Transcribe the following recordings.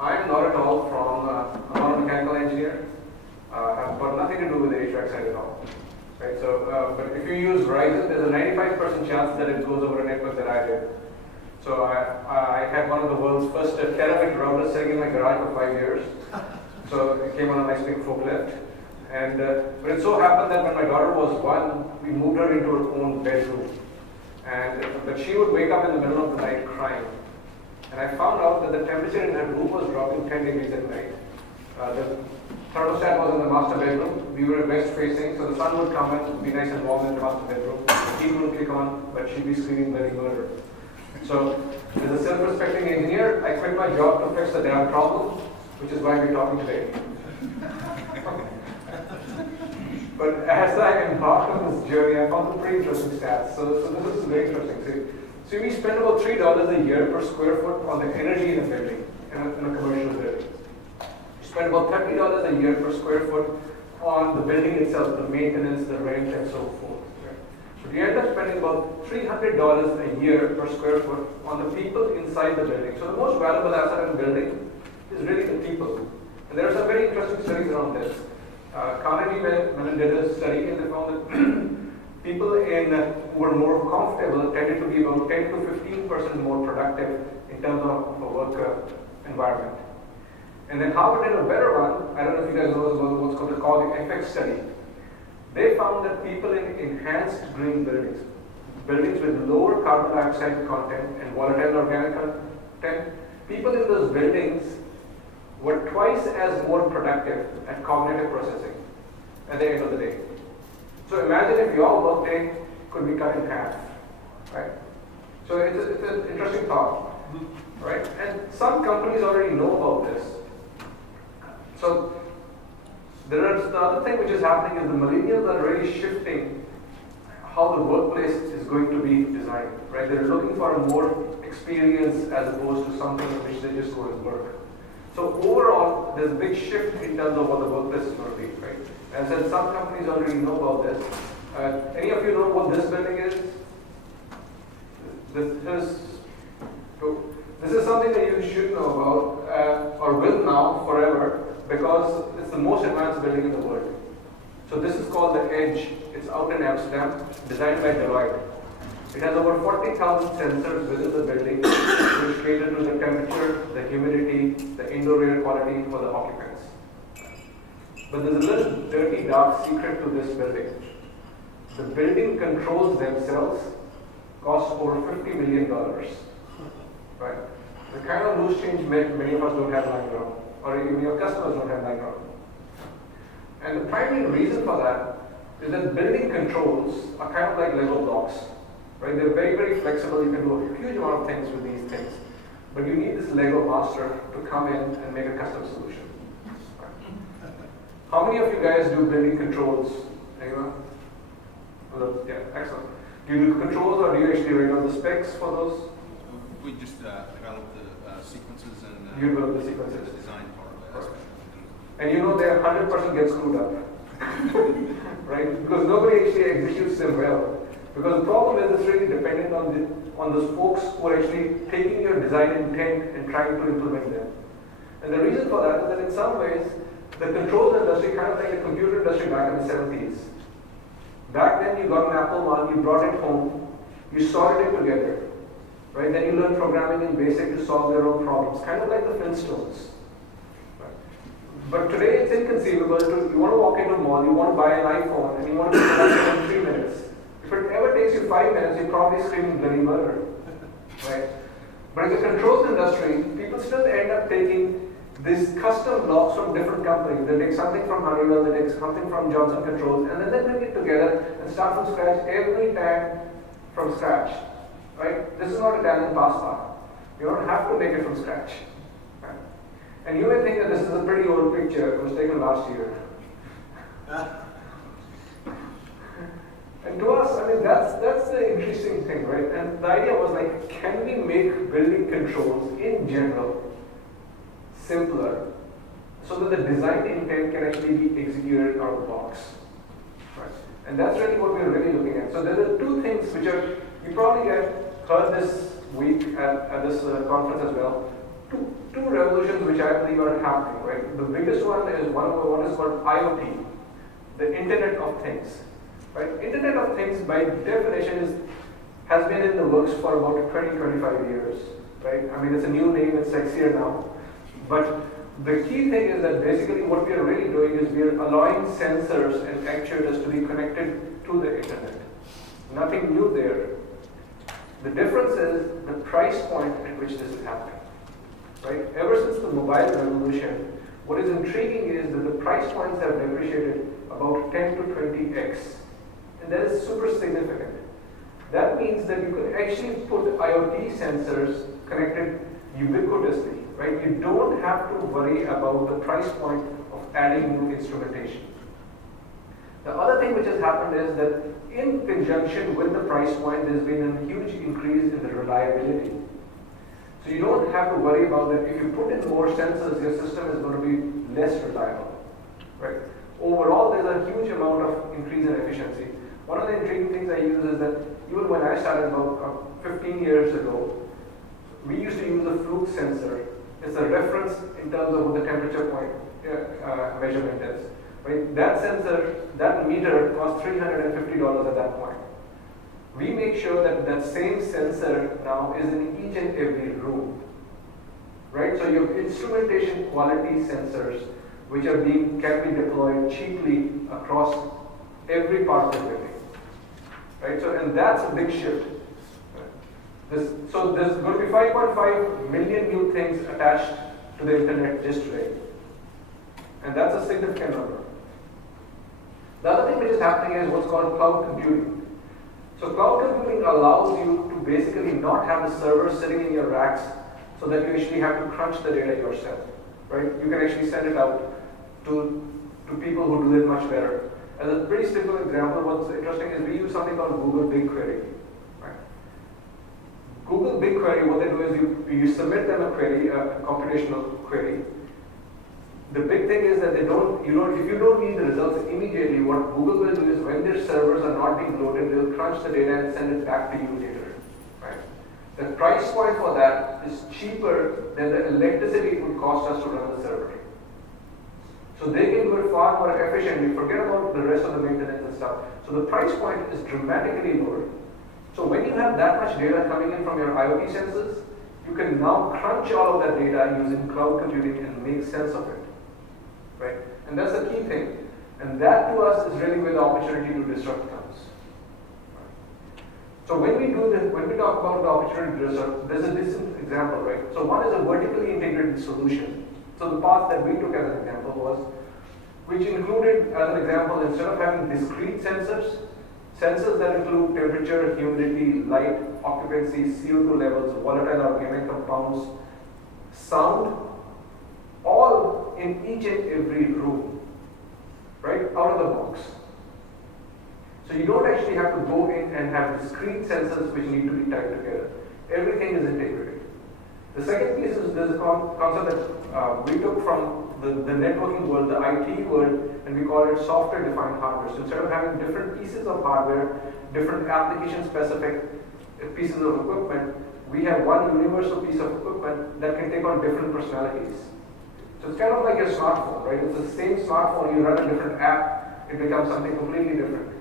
I'm not at all from, I'm not a mechanical engineer. I've got nothing to do with the HVAC side at all. Right, so, but if you use Verizon, there's a 95% chance that it goes over a network that I did. So I had one of the world's first terabit routers sitting in my garage for 5 years. So it came on a nice big forklift. And but it so happened that when my daughter was 1, we moved her into her own bedroom. But she would wake up in the middle of the night crying. And I found out that the temperature in her room was dropping 10 degrees at night. The thermostat was in the master bedroom. We were west facing, so the sun would come in, be nice and warm in the master bedroom. Heat would click on, but she'd be screaming bloody murder. So, as a self-respecting engineer, I quit my job to fix the damn problem, which is why we're talking today. But as I embarked on this journey, I found some pretty interesting stats. So this is very interesting. So we spend about $3 a year per square foot on the energy in a building, in a commercial building. We spend about $30 a year per square foot on the building itself, the maintenance, the rent, and so forth. Right? So we end up spending about $300 a year per square foot on the people inside the building. So the most valuable asset in a building is really the people. And there are some very interesting studies around this. Carnegie Mellon did a study and they found that people who were more comfortable tended to be about 10 to 15% more productive in terms of a work environment. And then Harvard did a better one. I don't know if you guys know about what's called the cog effect study. They found that people in enhanced green buildings, buildings with lower carbon dioxide content and volatile organic content, people in those buildings were twice as more productive at cognitive processing at the end of the day. So imagine if your workday could be cut in half, right? So it's an interesting thought, right? And some companies already know about this. So the other thing which is happening is the millennials are really shifting how the workplace is going to be designed, right? They're looking for a more experience as opposed to something in which they just go and work. So overall, there's a big shift in terms of what the workplace is going to be, right? As I said, some companies already know about this. Any of you know what this building is? This is something that you should know about, or will now forever, because it's the most advanced building in the world. So this is called the Edge. It's out in Amsterdam, designed by Deloitte. It has over 40,000 sensors within the building, which cater to the temperature, the humidity, the indoor air quality for the occupants. But there's a little dirty, dark secret to this building. The building controls themselves cost over $50 million. Right? The kind of loose change many of us don't have lying around, or even your customers don't have lying around. And the primary reason for that is that building controls are kind of like Lego blocks. Right? They're very, very flexible. You can do a huge amount of things with these things. But you need this Lego master to come in and make a custom solution. Right? How many of you guys do building controls? Anyone? Yeah, excellent. Do you do controls or do you actually write out the specs for those? We just develop the sequences and you develop the sequences. The design part of it. And you know they 100% get screwed up. Right? Because nobody actually executes them well. Because the problem is it's really dependent on those folks who are actually taking your design intent and trying to implement them. And the reason for that is that in some ways, the controls industry, kind of like the computer industry back in the 70s. Back then you got an Apple I, you brought it home, you soldered it together. Right? Then you learn programming in BASIC to solve your own problems, kind of like the Flintstones. Right? But today it's inconceivable. You want to walk into a mall, you want to buy an iPhone, and you want to be productive in 3 minutes. If it ever takes you 5 minutes, you're probably screaming bloody murder, right? But in the controls industry, people still end up taking these custom blocks from different companies. They take something from Honeywell, they take something from Johnson Controls, and then they bring it together and start from scratch every time from scratch, right? This is not Italian pasta. You don't have to make it from scratch. Right? And you may think that this is a pretty old picture. It was taken last year. And to us, I mean, that's the interesting thing, right? And the idea was like, can we make building controls in general simpler so that the design intent can actually be executed out of the box, right? And that's really what we're really looking at. So there are two things which are, you probably heard this week at this conference as well. two revolutions which I believe are happening, right? The biggest one is one is called IoT, the Internet of Things, right? Internet of Things by definition has been in the works for about 20-25 years, right? I mean, it's a new name, it's sexier now, but the key thing is that basically what we are really doing is we are allowing sensors and actuators to be connected to the internet. Nothing new there. The difference is the price point at which this is happening, right? Ever since the mobile revolution, what is intriguing is that the price points have depreciated about 10 to 20x, and that is super significant. That means that you can actually put IoT sensors connected ubiquitously, right? You don't have to worry about the price point of adding new instrumentation. The other thing which has happened is that in conjunction with the price point, there's been a huge increase in the reliability. So you don't have to worry about that. If you put in more sensors, your system is going to be less reliable, right? Overall, there's a huge amount of increase in efficiency. One of the intriguing things I use is that even when I started about 15 years ago, we used to use a fluke sensor. It's a reference in terms of what the temperature point measurement is. Right? That sensor, that meter cost $350 at that point. We make sure that that same sensor now is in each and every room. Right? So you have instrumentation quality sensors which are can be deployed cheaply across every part of the building. Right? So, and that's a big shift. So there's going to be 5.5 million new things attached to the internet just today. And that's a significant number. The other thing which is happening is what's called cloud computing. So cloud computing allows you to basically not have the server sitting in your racks so that you actually have to crunch the data yourself. Right? You can actually send it out to people who do it much better. As a pretty simple example, what's interesting is we use something called Google BigQuery. Right? Google BigQuery, what they do is you submit them a query, a computational query. The big thing is that if you don't need the results immediately, what Google will do is when their servers are not being loaded, they'll crunch the data and send it back to you later. Right? The price point for that is cheaper than the electricity it would cost us to run the server. So they can do it far more efficiently. Forget about the rest of the maintenance and stuff. So the price point is dramatically lower. So when you have that much data coming in from your IoT sensors, you can now crunch all of that data using cloud computing and make sense of it. Right? And that's the key thing. And that to us is really where the opportunity to disrupt comes. Right? So when we talk about the opportunity to disrupt, there's a decent example, right? So one is a vertically integrated solution. So the path that we took as an example was, which included, as an example, instead of having discrete sensors that include temperature, humidity, light, occupancy, CO2 levels, volatile organic compounds, sound, all in each and every room, right, out of the box. So you don't actually have to go in and have discrete sensors which need to be tied together. Everything is integrated. The second piece is there's a concept that we took from the networking world, the IT world, and we call it software-defined hardware. So instead of having different pieces of hardware, different application-specific pieces of equipment, we have one universal piece of equipment that can take on different personalities. So it's kind of like your smartphone, right? It's the same smartphone, you run a different app, it becomes something completely different.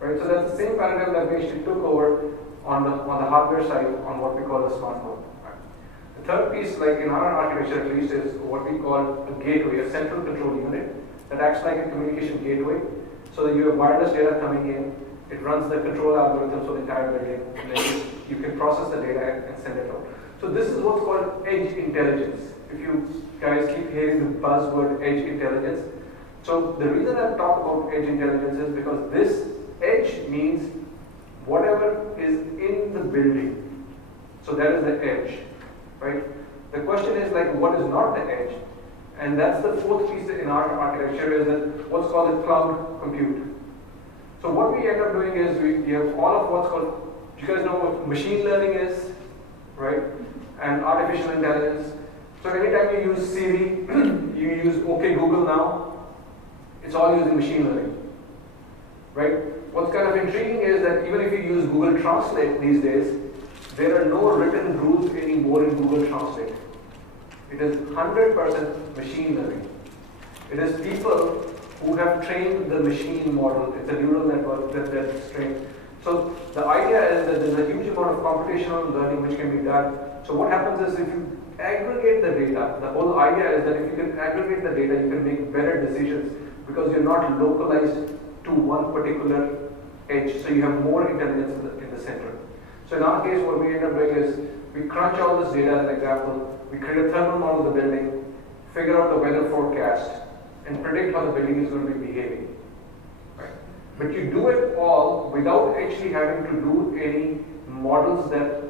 Right? So that's the same paradigm that we actually took over on the hardware side on what we call a smartphone. The third piece, like in our architecture at least, is what we call a gateway, a central control unit that acts like a communication gateway. So that you have wireless data coming in, it runs the control algorithm for the entire building, and then you can process the data and send it out. So this is what's called edge intelligence. If you guys keep hearing the buzzword edge intelligence. So the reason I talk about edge intelligence is because this edge means whatever is in the building. So that is the edge. Right? The question is like what is not the edge, and that's the fourth piece in our architecture is that what's called the cloud compute. So what we end up doing is we have all of what's called, do you guys know what machine learning is, right? And artificial intelligence. So anytime you use Siri, you use OK Google now, it's all using machine learning, right? What's kind of intriguing is that even if you use Google Translate these days, there are no written rules anymore in Google Translate. It is 100% machine learning. It is people who have trained the machine model. It's a neural network that's trained. So the idea is that there's a huge amount of computational learning which can be done. So what happens is if you aggregate the data, the whole idea is that if you can aggregate the data, you can make better decisions because you're not localized to one particular edge. So you have more intelligence in the center. So in our case, what we end up doing is we crunch all this data as an example, we create a thermal model of the building, figure out the weather forecast, and predict how the building is going to be behaving. Right? But you do it all without actually having to do any models that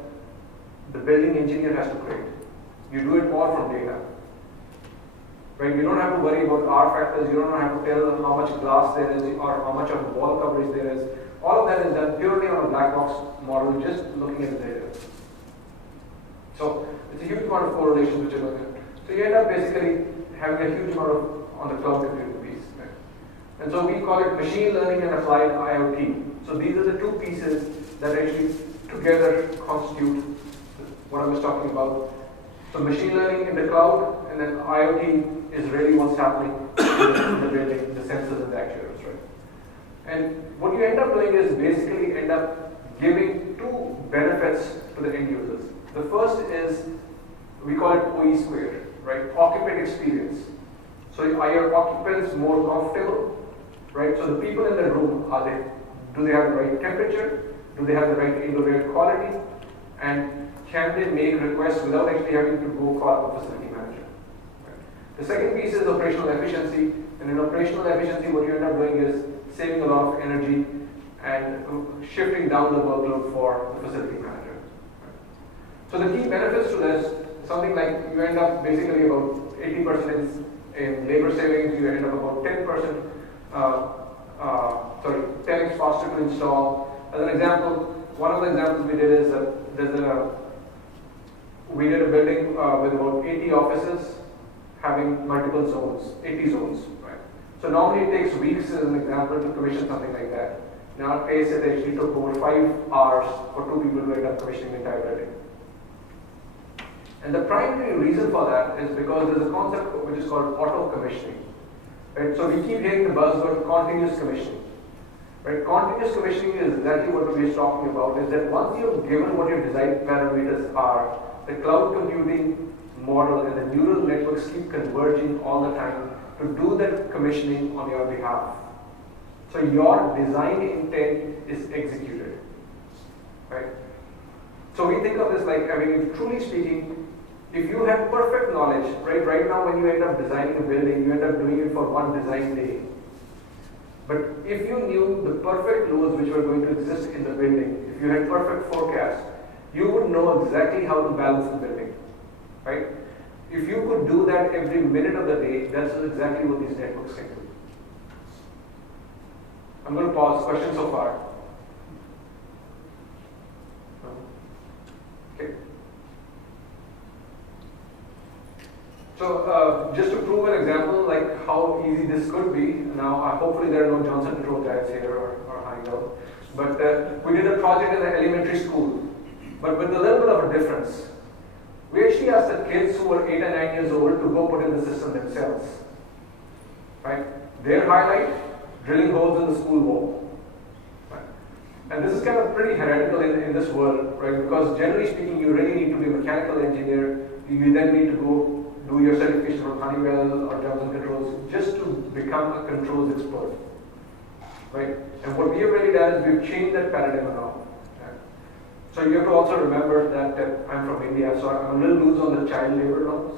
the building engineer has to create. You do it all from data. Right? You don't have to worry about R factors, you don't have to tell them how much glass there is or how much of wall coverage there is. All of that is done purely on a black box model, just looking at the data. So it's a huge amount of correlation which you're looking at. So you end up basically having a huge amount of on the cloud computing piece. Right? And so we call it machine learning and applied IoT. So these are the two pieces that actually together constitute what I was talking about. So machine learning in the cloud, and then IoT is really what's happening in the building, the sensors and the actuators, right? And what you end up doing is basically end up giving two benefits to the end users. The first is, we call it OE squared, right? Occupant experience. So are your occupants more comfortable, right? So the people in the room, do they have the right temperature? Do they have the right indoor air quality? And can they make requests without actually having to go call a facility manager? Right? The second piece is operational efficiency. And in operational efficiency, what you end up doing is saving a lot of energy and shifting down the workload for the facility manager. Right? So the key benefits to this, something like you end up basically about 80% in labor savings, you end up about 10%, 10x faster to install. As an example, one of the examples we did is we did a building with about 80 offices having multiple zones, 80 zones, right? So normally it takes weeks as an example to commission something like that. In our case, it actually took over 5 hours for 2 people to end up commissioning the entire building. And the primary reason for that is because there's a concept which is called auto commissioning. Right? So we keep hearing the buzzword continuous commissioning. Right? Continuous commissioning is exactly what we're talking about, is that once you've given what your design parameters are, the cloud computing model and the neural networks keep converging all the time to do that commissioning on your behalf. So your design intent is executed. Right? So we think of this like, I mean, truly speaking, if you have perfect knowledge, right now when you end up designing a building, you end up doing it for one design day. But if you knew the perfect loads which were going to exist in the building, if you had perfect forecast, you would know exactly how to balance the building, right? If you could do that every minute of the day, that's exactly what these networks can do. I'm going to pause. Questions so far? Okay. So just to prove an example, like how easy this could be, now hopefully there are no Johnson Control guys here or Heindel, but we did a project in the elementary school, but with a little bit of a difference. We actually asked the kids who were 8 and 9 years old to go put in the system themselves. Right? Their highlight, drilling holes in the school wall. Right? And this is kind of pretty heretical in this world, right? Because generally speaking, you really need to be a mechanical engineer. You then need to go do your certification from Honeywell or Johnson Controls just to become a controls expert. Right? And what we have really done is we've changed that paradigm now. So you have to also remember that I'm from India, so I'm a little loose on the child labor laws.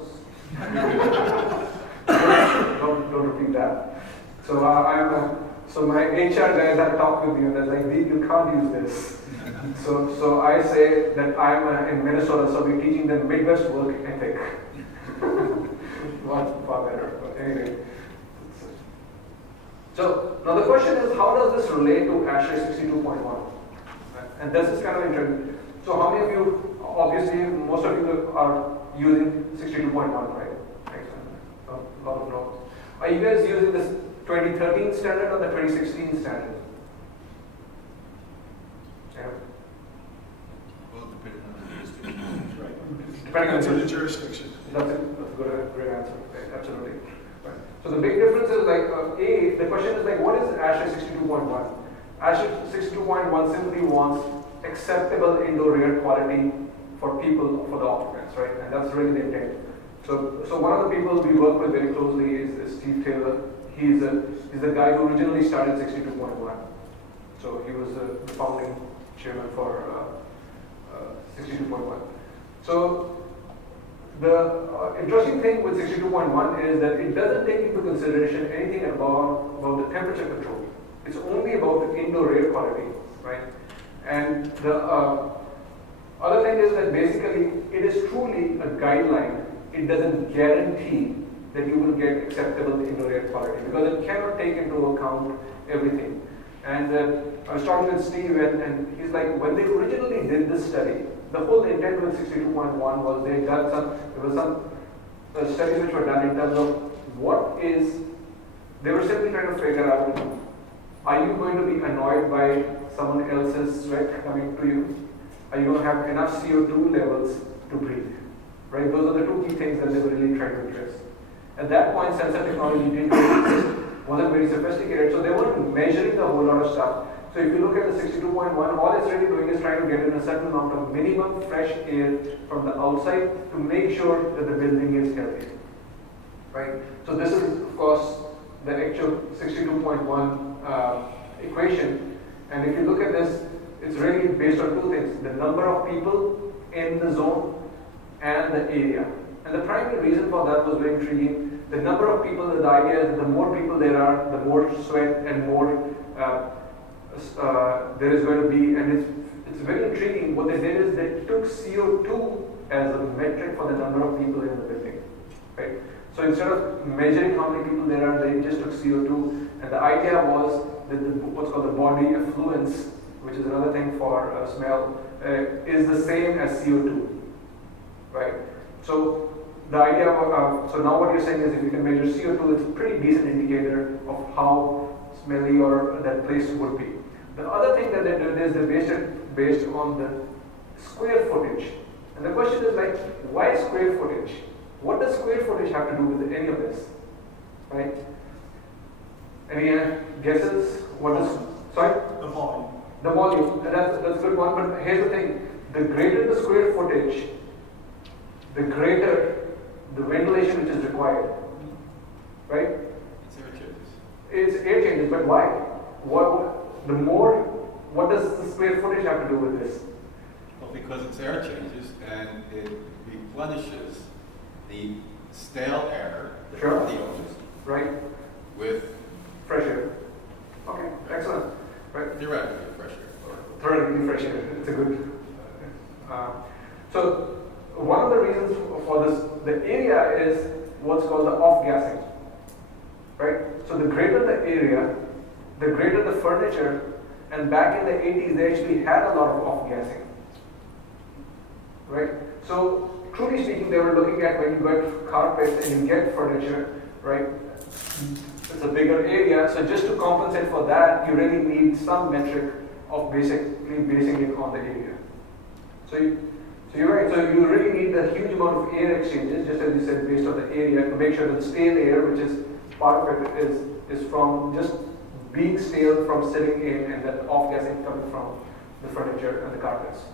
don't repeat that. So so my HR guys have talked with me and they're like, you can't use this. So I say that I'm in Minnesota, so we're teaching them Midwest work ethic. Not far better, but anyway. So now the question is, how does this relate to ASHRAE 62.1? And this is kind of interesting. So how many of you, obviously most of you are using 62.1, right? Excellent. A lot of notes. Are you guys using this 2013 standard or the 2016 standard? Yeah. Well, depending on the jurisdiction. Right. Depending on the jurisdiction. That's it. great answer. Right? Absolutely. Right. So the big difference is like the question is like, what is ASHRAE 62.1? ASHRAE 62.1 simply wants acceptable indoor air quality for people, for the occupants, right? And that's really the intent. So one of the people we work with very closely is Steve Taylor. He's the guy who originally started 62.1. So he was the founding chairman for 62.1. So the interesting thing with 62.1 is that it doesn't take into consideration anything about the temperature control. It's only about the indoor air quality, right? And the other thing is that basically it is truly a guideline. It doesn't guarantee that you will get acceptable indoor air quality because it cannot take into account everything. And I was talking with Steve, and he's like, when they originally did this study, the whole intent with 62.1 was there was some studies which were done in terms of they were simply trying to figure out, are you going to be annoyed by someone else's sweat coming to you? Are you going to have enough CO2 levels to breathe? Right? Those are the two key things that they were really trying to address. At that point, sensor technology didn't really exist, wasn't very sophisticated, so they weren't measuring a whole lot of stuff. So if you look at the 62.1, all it's really doing is trying to get in a certain amount of minimum fresh air from the outside to make sure that the building is healthy. Right? So this is, of course, the actual 62.1 equation. And if you look at this, it's really based on two things: the number of people in the zone and the area. And the primary reason for that was very intriguing. The number of people, the idea is that the more people there are, the more sweat and more there is going to be, and it's very intriguing. What they did is they took CO2 as a metric for the number of people in the building, right? So instead of measuring how many people there are, they just took CO2, and the idea was that what's called the body effluence, which is another thing for smell, is the same as CO2, right? So the idea so now what you're saying is if you can measure CO2, it's a pretty decent indicator of how smelly or that place would be. The other thing that they did is they based it based on the square footage. And the question is like, why square footage? What does square footage have to do with any of this? Right? Any guesses? What is, sorry? The volume. The volume. And that's a good one, but here's the thing. The greater the square footage, the greater the ventilation which is required. Right? It's air changes. It's air changes, but why? What does the square footage have to do with this? Well, because it's air changes and it replenishes the stale air, Sure. the odors, Right? with Fresh air. Okay, excellent. Right? theoretically fresh air. Theoretically fresh air. It's a good. So one of the reasons for this, the area is what's called the off-gassing. Right? So the greater the area, the greater the furniture, and back in the 80s they actually had a lot of off-gassing. Right? So truly speaking, they were looking at when you get carpets and you get furniture, right? It's a bigger area, so just to compensate for that, you really need some metric of basically basing it on the area. So you're right, so you really need a huge amount of air exchanges, just as you said, based on the area, to make sure that the stale air, which is part of it, is from just being stale from sitting in, and that off-gassing coming from the furniture and the carpets.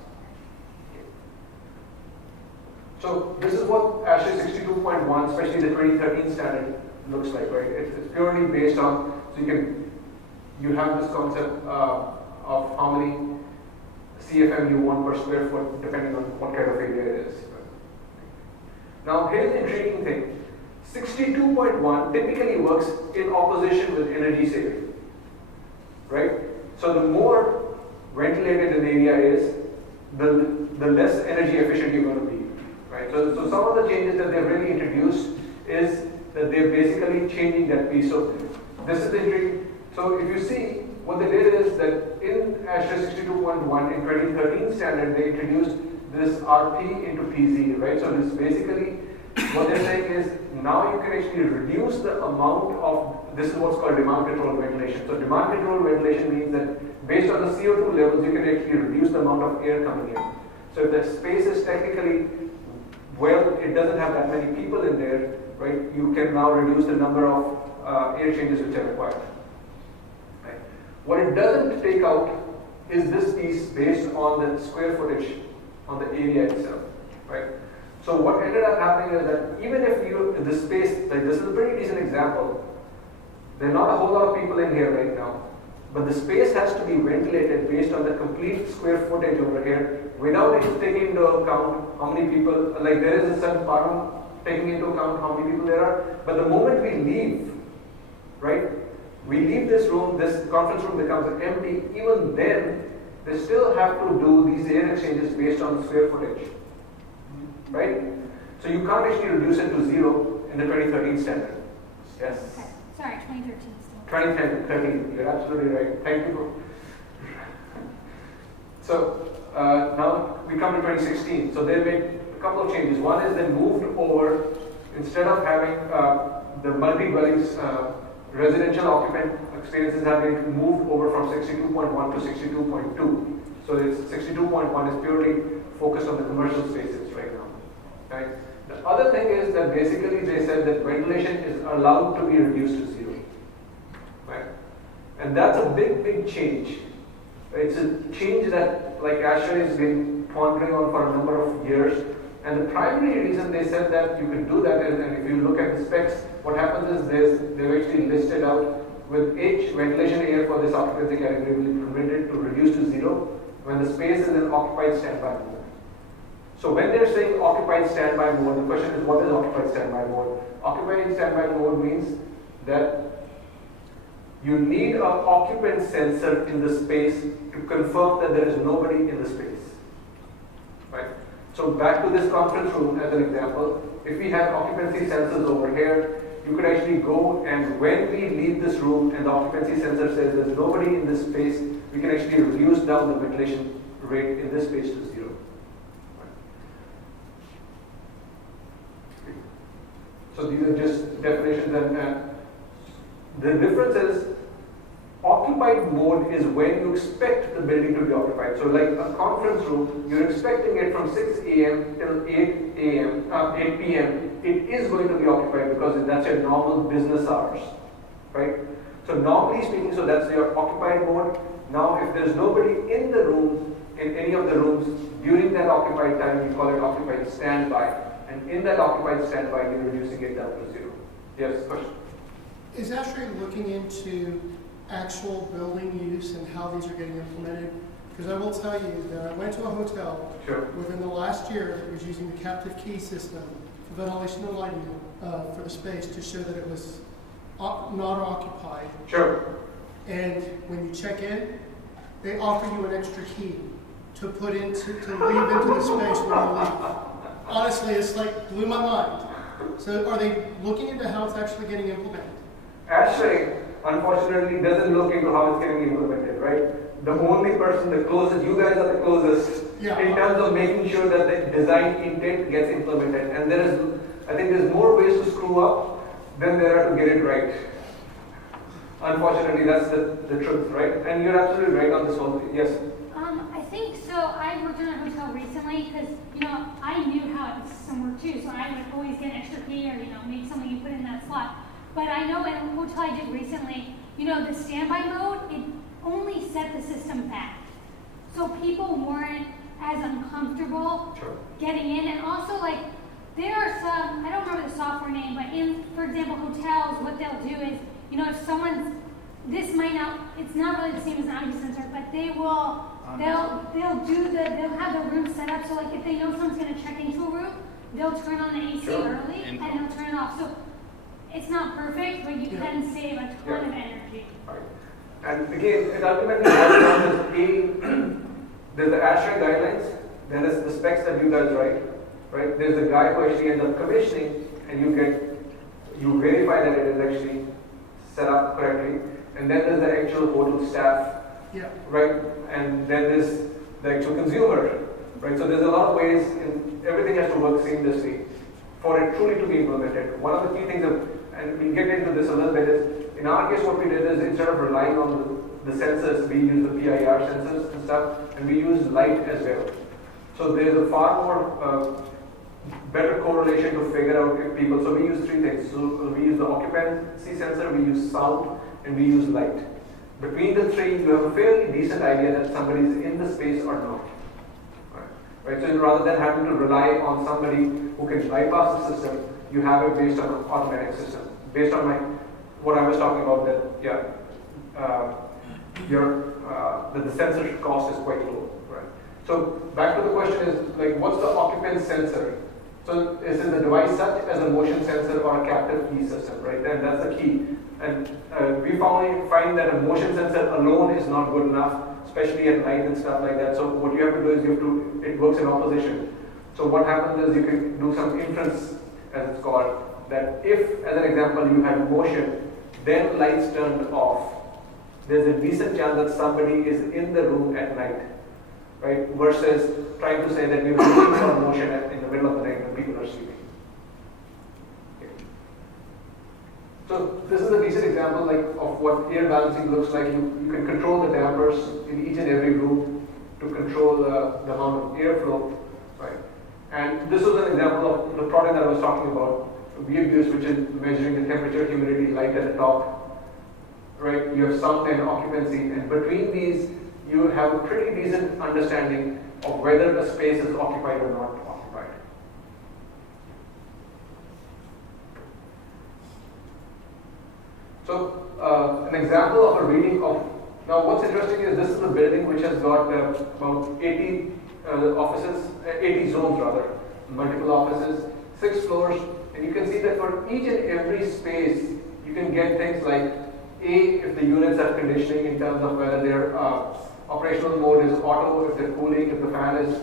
So this is what ASHRAE 62.1, especially the 2013 standard, looks like, right? It's purely based on, so you have this concept of how many CFM you want per square foot, depending on what kind of area it is. Now here's the intriguing thing. 62.1 typically works in opposition with energy saving, right? So the more ventilated an area is, the less energy efficient you're going to be, right? So some of the changes that they've really introduced is that they're basically changing that piece. So this is the intriguing. So if you see, what they did is that in ASHRAE 62.1 in 2013 standard, they introduced this RP into PZ, right? So this basically, what they're saying is now you can actually reduce the amount of, this is what's called demand control ventilation. So demand control ventilation means that based on the CO2 levels, you can actually reduce the amount of air coming in. So if the space is technically well, it doesn't have that many people in there, right? You can now reduce the number of air changes which are required. Right? What it doesn't take out is this piece based on the square footage on the area itself, right? So what ended up happening is that even if you, in this space, like this is a pretty decent example, there are not a whole lot of people in here right now, but the space has to be ventilated based on the complete square footage over here without it taking into account how many people, like there is a certain pattern taking into account how many people there are, but the moment we leave, right, we leave this room, this conference room becomes empty, even then, they still have to do these air exchanges based on the square footage, right? So you can't actually reduce it to 0 in the 2013 standard. Yes? Okay. Sorry, 2013 still. 2013, you're absolutely right. Thank you. So now we come to 2016. So they made a couple of changes. One is they moved over, instead of having the multi-dwellings, residential occupant experiences have been moved over from 62.1 to 62.2. So it's 62.1 is purely focused on the commercial spaces right now. Right? The other thing is that basically they said that ventilation is allowed to be reduced to 0. Right? And that's a big, big change. It's a change that like ASHRAE has been pondering on for a number of years. And the primary reason they said that you can do that is, and if you look at the specs, what happens is they've actually listed out with each ventilation air for this occupancy category will be permitted to reduce to 0 when the space is in occupied standby mode. So when they're saying occupied standby mode, the question is what is occupied standby mode? Occupied standby mode means that you need an occupant sensor in the space to confirm that there is nobody in the space. Right? So back to this conference room as an example, if we have occupancy sensors over here, you could actually go and when we leave this room and the occupancy sensor says there's nobody in this space, we can actually reduce down the ventilation rate in this space to 0. So these are just definitions, and the difference is occupied mode is when you expect the building to be occupied. So like a conference room, you're expecting it from 6 a.m. till 8 p.m. It is going to be occupied because that's your normal business hours, right? So normally speaking, so that's your occupied mode. Now if there's nobody in the room, in any of the rooms, during that occupied time, we call it occupied standby. And in that occupied standby, you're reducing it down to 0. Yes, question? Is ASHRAE looking into actual building use and how these are getting implemented? Because I will tell you that I went to a hotel within the last year that was using the captive key system for ventilation and lighting for the space to show that it was not occupied. Sure. And when you check in, they offer you an extra key to put into to leave into the space when you leave. Honestly, it's like blew my mind. So are they looking into how it's actually getting implemented? ASHRAE, unfortunately, doesn't look into how it's getting implemented, right? The only person, the closest, you guys are the closest in terms of making sure that the design intent gets implemented. And there is, I think there's more ways to screw up than there are to get it right. Unfortunately, that's the truth, right? And you're absolutely right on this whole thing. Yes? I think so. I worked in a hotel recently because, I knew how the system worked too. So I would always get an extra key or, make something you put in that slot. But I know in a hotel I did recently, the standby mode, it only set the system back. So people weren't as uncomfortable getting in. And also, there are some, I don't remember the software name, but for example, hotels, what they'll do is, if someone's, it's not really the same as an ID sensor, but they'll have the room set up so if they know someone's going to check into a room, they'll turn on the AC early and they'll turn it off. So it's not perfect, but you can save a ton of energy. Right. And again, it ultimately boils down to there's the ASHRAE guidelines, then there's the specs that you guys write, right? There's the guy who actually ends up commissioning, and you verify that it is actually set up correctly, and then there's the actual hotel staff, right? And then there's the actual consumer, right? So there's a lot of ways, and everything has to work seamlessly for it truly to be implemented. One of the key things, and we'll get into this a little bit, is in our case what we did is instead of relying on the sensors, we use the PIR sensors and stuff, and we use light as well. So there's a far more better correlation to figure out if people, so we use three things. So we use the occupancy sensor, we use sound, and we use light. Between the three, you have a fairly decent idea that somebody is in the space or not. Right? So rather than having to rely on somebody who can bypass the system, you have it based on an automatic system. Based on what I was talking about, that that the sensor cost is quite low. Right? So back to the question is, like, what's the occupant sensor? So is it the device such as a motion sensor or a captive key system, right? And that's the key. And we find that a motion sensor alone is not good enough, especially at night and stuff like that. So what you have to do is it works in opposition. So what happens is you can do some inference, as it's called, that if, as an example, you had motion, then lights turned off, there's a decent chance that somebody is in the room at night, right? Versus trying to say that you're looking for motion in the middle of the night when people are sleeping. Okay. So this is a decent example of what air balancing looks like. You can control the dampers in each and every room to control the amount of airflow, right? And this was an example of the product that I was talking about, we have used, which is measuring the temperature, humidity, light at the top. Right? You have sound and occupancy, and between these, you have a pretty decent understanding of whether a space is occupied or not occupied. So, an example of a reading of, now what's interesting is this is a building which has got about 80 offices, 80 zones rather, multiple offices, 6 floors, and you can see that for each and every space, you can get things like if the units have conditioning in terms of whether their operational mode is auto, if they're cooling, if the fan is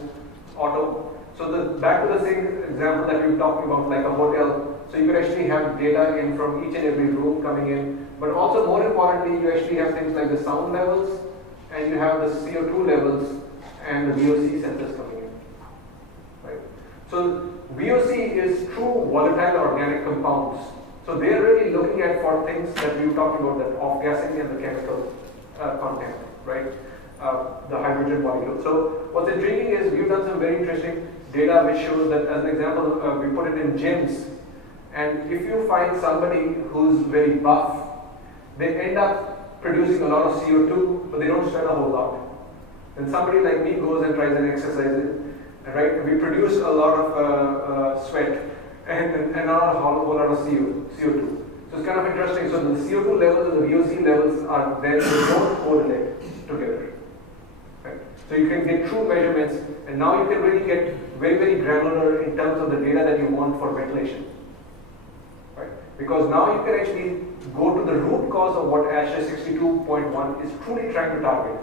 auto. So back to the same example that we were talking about, like a hotel. So you can actually have data in from each and every room coming in. But also more importantly, you actually have things like the sound levels, and you have the CO2 levels and the VOC sensors coming in. Right? So VOC is true volatile organic compounds. So they're really looking at for things that we were talking about, that off-gassing and the chemical content, right? The hydrogen molecule. So what's intriguing is we've done some very interesting data which shows that, as an example, we put it in gyms. And if you find somebody who's very buff, they end up producing a lot of CO2, but they don't sweat a whole lot. And somebody like me goes and tries and exercises, right? And we produce a lot of sweat. And not a whole lot of CO2. So it's kind of interesting. So the CO2 levels and the VOC levels are there, they don't correlate together. Right? So you can get true measurements, and now you can really get very, very granular in terms of the data that you want for ventilation. Right? Because now you can actually go to the root cause of what ASHRAE 62.1 is truly trying to target.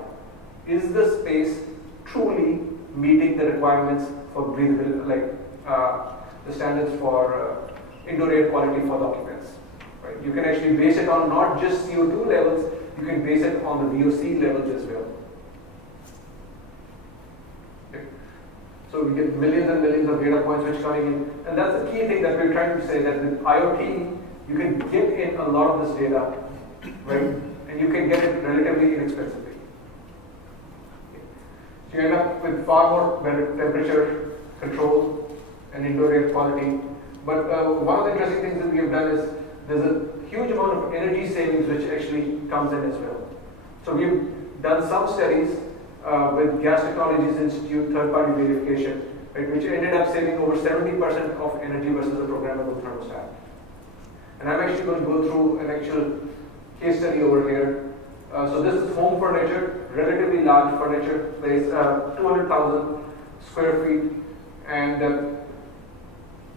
Is the space truly meeting the requirements for breathability, like the standards for indoor air quality for the occupants. Right? You can actually base it on not just CO2 levels, you can base it on the VOC levels as well. Okay. So we get millions and millions of data points which coming in, and that's the key thing that we're trying to say, that with IoT, you can get in a lot of this data, right? And you can get it relatively inexpensively. Okay. So you end up with far more better temperature control and indoor air quality. But one of the interesting things that we have done is there's a huge amount of energy savings which actually comes in as well. So we've done some studies with Gas Technologies Institute third-party verification, right, which ended up saving over 70% of energy versus a programmable thermostat. And I'm actually going to go through an actual case study over here. So this is home furniture, relatively large furniture place, 200,000 square feet, and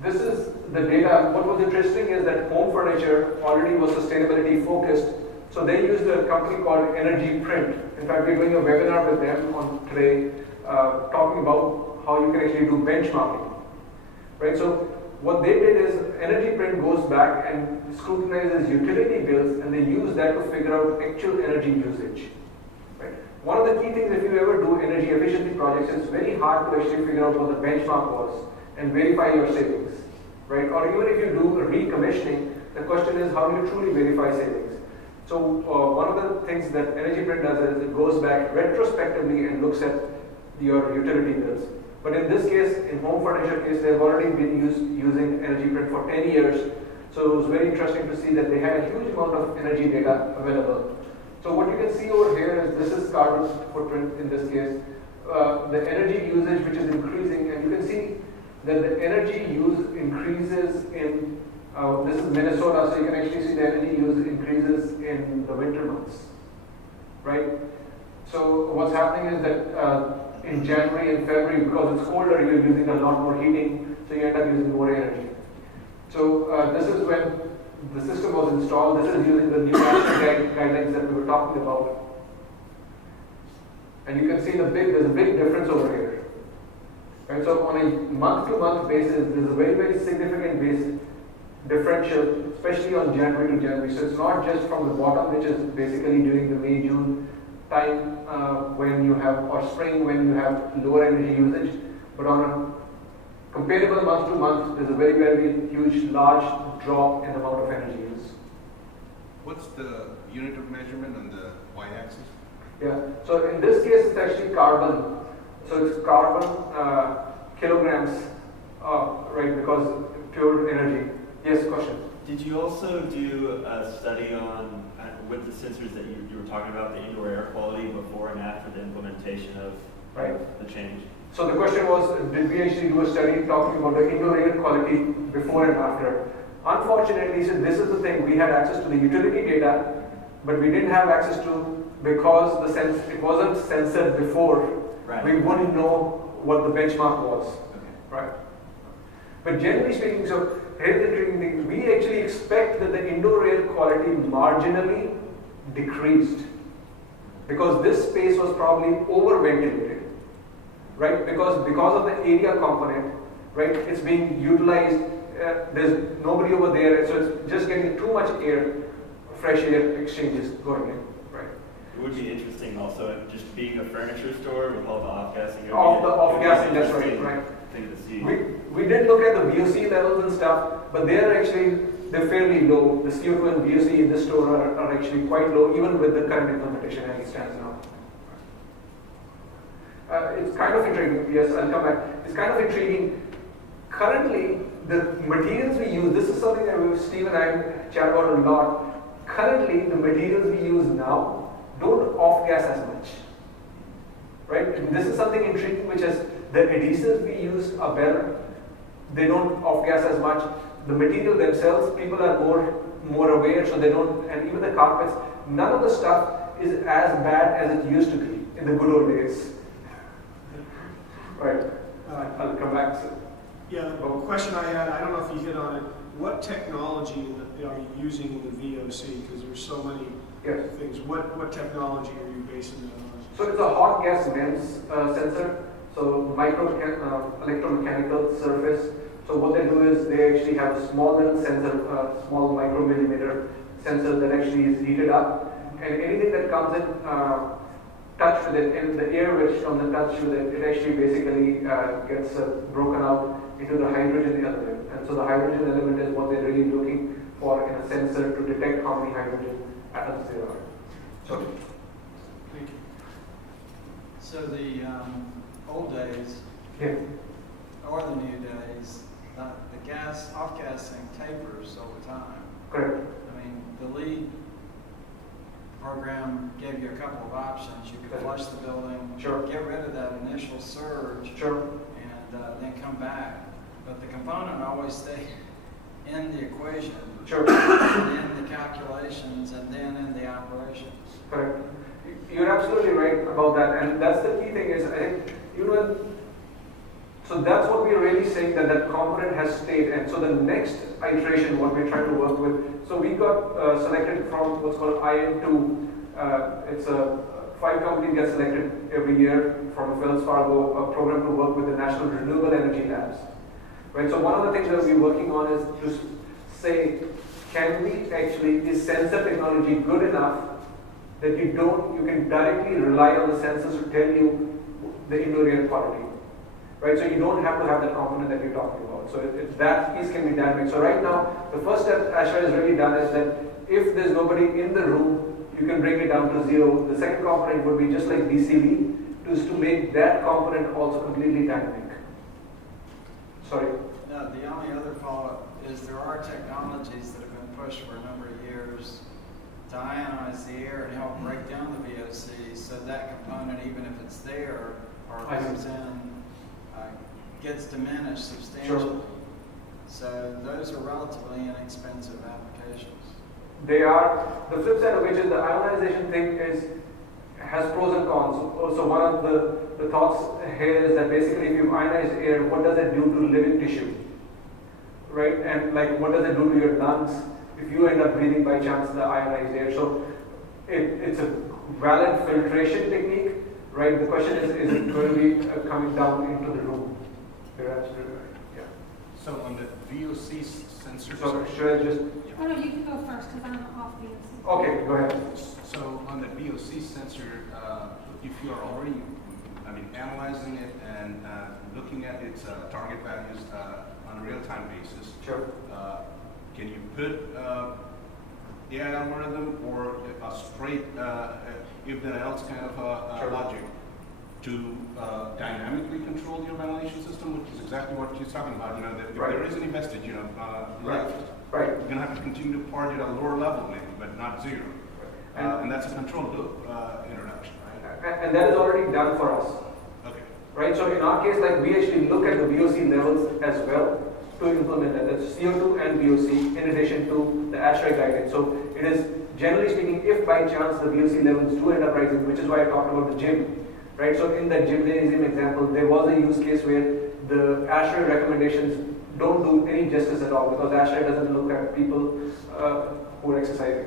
this is the data. What was interesting is that home furniture already was sustainability focused, so they used a company called Energy Print. In fact, we're doing a webinar with them on today, talking about how you can actually do benchmarking. Right? So what they did is Energy Print goes back and scrutinizes utility bills, and they use that to figure out actual energy usage. Right? One of the key things, if you ever do energy efficiency projects, it's very hard to actually figure out what the benchmark was and verify your savings, right? Or even if you do a recommissioning, the question is how do you truly verify savings? So one of the things that Energy Print does is it goes back retrospectively and looks at your utility bills. But in this case, in home furniture case, they've already been using energy print for 10 years. So it was very interesting to see that they had a huge amount of energy data available. So what you can see over here is this is carbon footprint in this case. The energy usage which is increasing, and you can see that the energy use increases in, this is Minnesota, so you can actually see the energy use increases in the winter months, right? So what's happening is that in January and February, because it's colder, you're using a lot more heating, so you end up using more energy. So this is when the system was installed. This is using the new national guidelines that we were talking about. And you can see there's a big difference over here. Right, so on a month-to-month basis, there's a very, very significant differential, especially on January to January. So it's not just from the bottom, which is basically during the May-June time when you have, or spring when you have lower energy usage, but on a comparable month-to-month, there's a very, very huge, large drop in the amount of energy use. What's the unit of measurement on the y-axis? Yeah, so in this case, it's actually carbon. So it's carbon kilograms, right, because pure energy. Yes, question? Did you also do a study on, with the sensors that you were talking about, the indoor air quality before and after the implementation of the change? So the question was, did we actually do a study talking about the indoor air quality before and after? Unfortunately, so this is the thing, we had access to the utility data, but we didn't have access to, because it wasn't censored before, we wouldn't know what the benchmark was. Okay. Right. But generally speaking, so here's the tricky thing, we actually expect that the indoor air quality marginally decreased because this space was probably over-ventilated, right? Because of the area component, right? It's being utilized, there's nobody over there, so it's just getting too much air, fresh air exchanges going in. It would be interesting also, just being a furniture store with all the off-gassing. Off-gassing, that's right. Thing to see. We did look at the VOC levels and stuff, but they're fairly low. The CO2 and VOC in this store are actually quite low, even with the current implementation as it stands now. It's kind of intriguing. Yes, I'll come back. It's kind of intriguing. Currently, the materials we use, this is something that Steve and I chat about a lot. Currently, the materials we use now don't off-gas as much, right? And this is something intriguing, which is the adhesives we use are better. They don't off-gas as much. The material themselves, people are more aware, so they don't, and even the carpets, none of the stuff is as bad as it used to be in the good old days. Right, I'll come back to Yeah, the question I had, I don't know if you hit on it, what technology are you using in the VOC? Because there's so many things. What technology are you basing that on? So it's a hot gas MEMS sensor, so electromechanical surface. So what they do is they actually have a small little sensor, small micromillimeter sensor that actually is heated up, and anything that comes in touch with it, and the air which comes in touch with it, it actually basically gets broken out into the hydrogen element. And so the hydrogen element is what they're really looking for in a sensor to detect how many hydrogen atoms there are. So, thank you. So the old days, or the new days, the off-gassing tapers over time. Correct. I mean, the LEED program gave you a couple of options. You could flush the building, get rid of that initial surge, and then come back. But the component always stayed in the equation, and in the calculations, and then in the operations. Correct. You're absolutely right about that, and that's the key thing is, I think, so that's what we're really saying, that component has stayed, and so the next iteration, what we're trying to work with, so we got selected from what's called IM2, it's a 5 companies get selected every year from Wells Fargo, a program to work with the National Renewable Energy Labs. Right, so one of the things that we're working on is to say, can we actually, is sensor technology good enough that you can directly rely on the sensors to tell you the indoor air quality, right? So you don't have to have that component that you're talking about. So that piece can be dynamic. So right now, the first step ASHRAE has really done is that if there's nobody in the room, you can bring it down to 0. The second component would be just like DCV, to is to make that component also completely dynamic. Sorry? No, the only other follow-up is there are technologies that have been pushed for a number of years to ionize the air and help break down the VOC, so that component, even if it's there or comes in, gets diminished substantially. Sure. So those are relatively inexpensive applications. They are. The flip side of which is the ionization thing has pros and cons. So one of the thoughts here is that basically if you ionize air, what does it do to living tissue? Right? And like what does it do to your lungs if you end up breathing by chance the ionized air? So it's a valid filtration technique, right? The question is it going to be coming down into the room? You're absolutely right. Yeah. So on the VOC sensor. So should I just? Oh no, you can go first because I'm off the VOC. Okay, go ahead. So on the VOC sensor, if you are already, analyzing it and looking at its target values on a real-time basis, sure. Can you put AI algorithm or a straight if-then-else kind of sure. logic to dynamically control your validation system, which is exactly what she's talking about. You know, that if right. there is any vestige, left, right. you're going to have to continue to parse it at a lower level, maybe, but not zero. And that's a controlled loop introduction, right? And that is already done for us. Okay. Right. So in our case, like we actually look at the VOC levels as well to implement that. That's CO2 and VOC in addition to the ASHRAE guidance. So it is generally speaking, if by chance the VOC levels do end up rising, which is why I talked about the gym. Right, so in that gymnasium example, there was a use case where the ASHRAE recommendations don't do any justice at all because ASHRAE doesn't look at people who are exercising.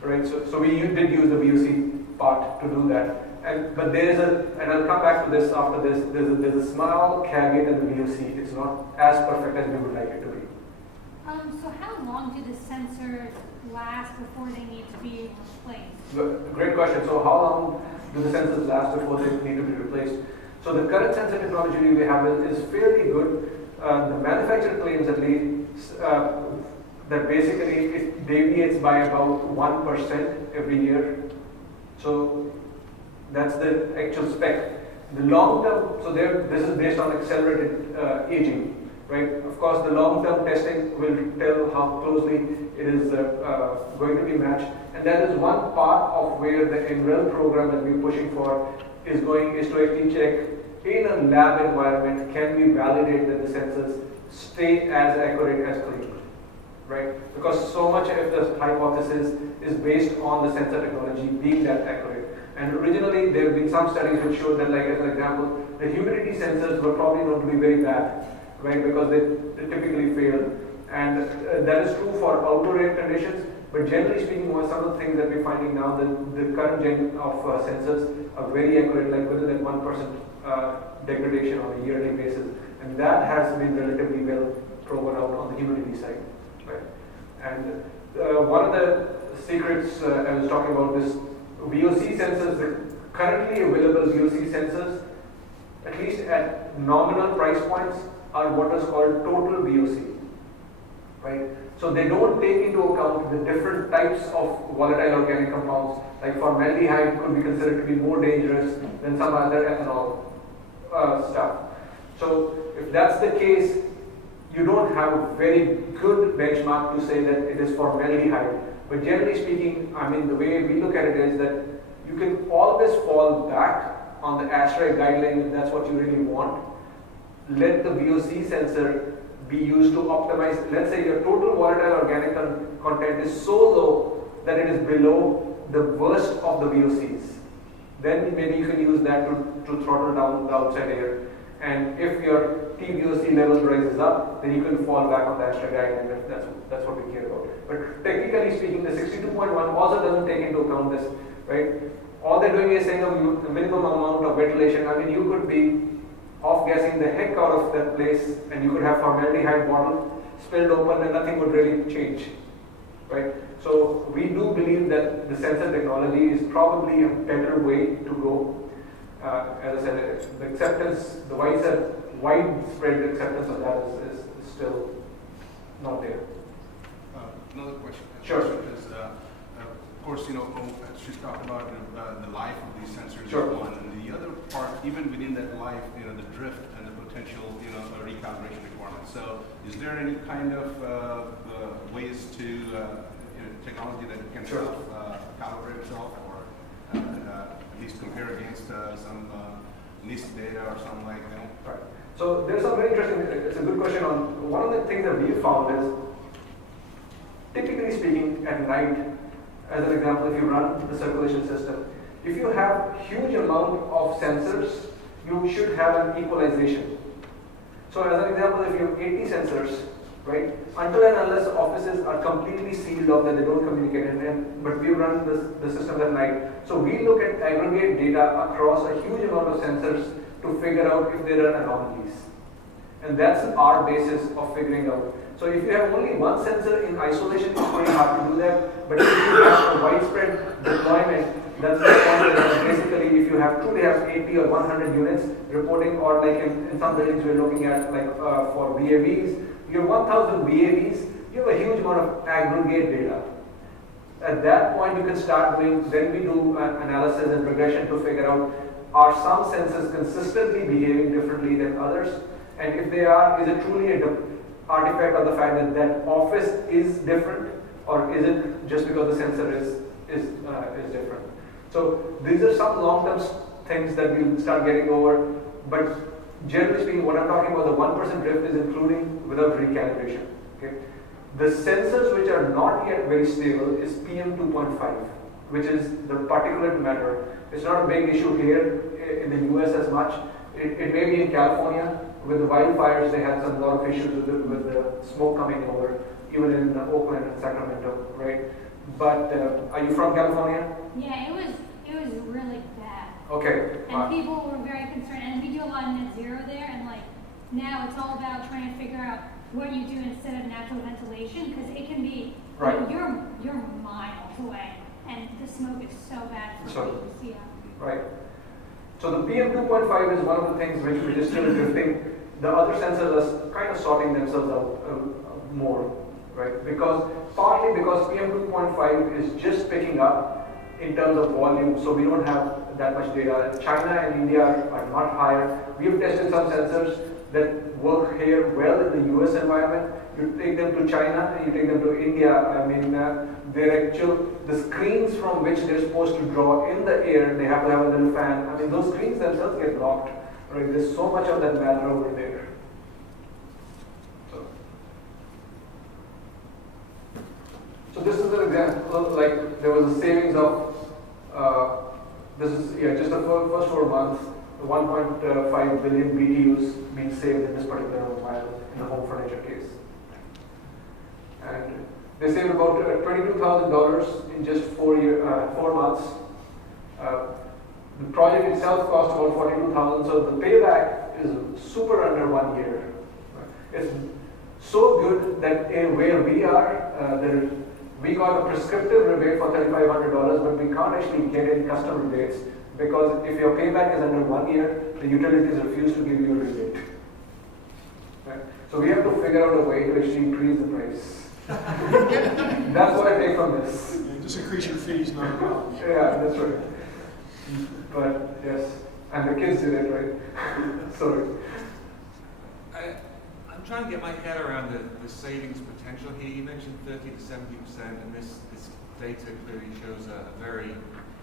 Right, so we did use the VOC part to do that. But there is and I'll come back to this after this, there's a small caveat in the VOC. It's not as perfect as we would like it to be. So how long do the sensors last before they need to be replaced? Great question. So how long do the sensors last before they need to be replaced? So the current sensor technology we have is fairly good. The manufacturer claims at least that basically it deviates by about 1% every year. So that's the actual spec. The long term, so this is based on accelerated aging. Right. Of course, the long-term testing will tell how closely it is going to be matched, and that is one part of where the NREL program that we're pushing for is to actually check in a lab environment, can we validate that the sensors stay as accurate as claimed, right? Because so much of the hypothesis is based on the sensor technology being that accurate. And originally, there have been some studies which showed that, like as an example, the humidity sensors were probably known to be very bad. Right, because they typically fail, and that is true for outdoor air conditions. But generally speaking, some of the things that we're finding now, the current gen of sensors are very accurate, like within that 1% degradation on a yearly basis, and that has been relatively well proven out on the humidity side. Right, and one of the secrets I was talking about this VOC sensors, the currently available VOC sensors, at least at nominal price points, are what is called total VOC, right? So they don't take into account the different types of volatile organic compounds, like formaldehyde could be considered to be more dangerous than some other ethanol stuff. So if that's the case, you don't have a very good benchmark to say that it is formaldehyde. But generally speaking, the way we look at it is that you can always fall back on the ASHRAE guideline if that's what you really want. Let the VOC sensor be used to optimize. Let's say your total volatile organic content is so low that it is below the worst of the VOCs. Then maybe you can use that to throttle down the outside air. And if your TVOC level rises up, then you can fall back on the ASHRAE guideline. That's what we care about. But technically speaking, the 62.1 also doesn't take into account this, right? All they're doing is saying a minimum amount of ventilation. You could be off-gassing the heck out of that place, and you could have formaldehyde bottle spilled open and nothing would really change, right? So we do believe that the sensor technology is probably a better way to go. As I said, the acceptance, the widespread acceptance of that is still not there. Another question. Sure. Is, course, she talked about the life of these sensors. Sure. One, and the other part, even within that life, the drift and the potential, recalibration requirements. So, is there any kind of ways to technology that can Sure. calibrate itself, or at least compare against some NIST data or something like that? Right. So there's some very interesting. It's a good question. On one of the things that we found is, typically speaking, at night, as an example, if you run the circulation system, if you have huge amount of sensors, you should have an equalization. So as an example, if you have 80 sensors, right, until and unless offices are completely sealed off that they don't communicate, but we run the system at night. So we look at aggregate data across a huge amount of sensors to figure out if there are anomalies. And that's our basis of figuring out. So if you have only one sensor in isolation, it's pretty hard to do that. But if you have a widespread deployment, that's the point that basically if you have 80 or 100 units reporting, or like in some buildings we're looking at, like for VAVs, you have 1,000 VAVs, you have a huge amount of aggregate data. At that point you can start doing, then we do analysis and regression to figure out, are some sensors consistently behaving differently than others? And if they are, is it truly an artifact of the fact that that office is different, or is it just because the sensor is different? So these are some long-term things that we'll start getting over, but generally speaking, what I'm talking about, the 1% drift is including without recalibration. Okay? The sensors which are not yet very stable is PM 2.5, which is the particulate matter. It's not a big issue here in the US as much. It may be in California. With the wildfires, they had some lot of issues with the smoke coming over, even in Oakland and Sacramento, right? But are you from California? Yeah, it was really bad. Okay. And people were very concerned, and we do a lot of net zero there, and like now it's all about trying to figure out what you do instead of natural ventilation, because it can be, right. You're miles away, and the smoke is so bad for people to see. Right. So the PM 2.5 is one of the things which we just still drifting. The other sensors are kind of sorting themselves out more, right? Partly because PM 2.5 is just picking up in terms of volume, so we don't have that much data. China and India are not higher. We have tested some sensors that work here well in the US environment. You take them to China and you take them to India. I mean, the screens from which they're supposed to draw in the air, they have to have a little fan. I mean, those screens themselves get locked. Right? There's so much of that matter over there. So this is an example, like there was a savings of, this is just the first 4 months, 1.5 billion BTUs being saved in this particular environment in the home furniture case. And they saved about $22,000 in just 4 months. The project itself cost about $42,000, so the payback is super under 1 year. It's so good that where we are, we got a prescriptive rebate for $3,500, but we can't actually get any custom rebates because if your payback is under 1 year, the utilities refuse to give you a rebate. Right? So we have to figure out a way to actually increase the price. That's what I take from this. Yeah, just increase your fees, not a problem. Yeah, that's right. But yes, and the kids did it, right? Sorry. I'm trying to get my head around the savings potential here. You mentioned 30 to 70%, and this data clearly shows a very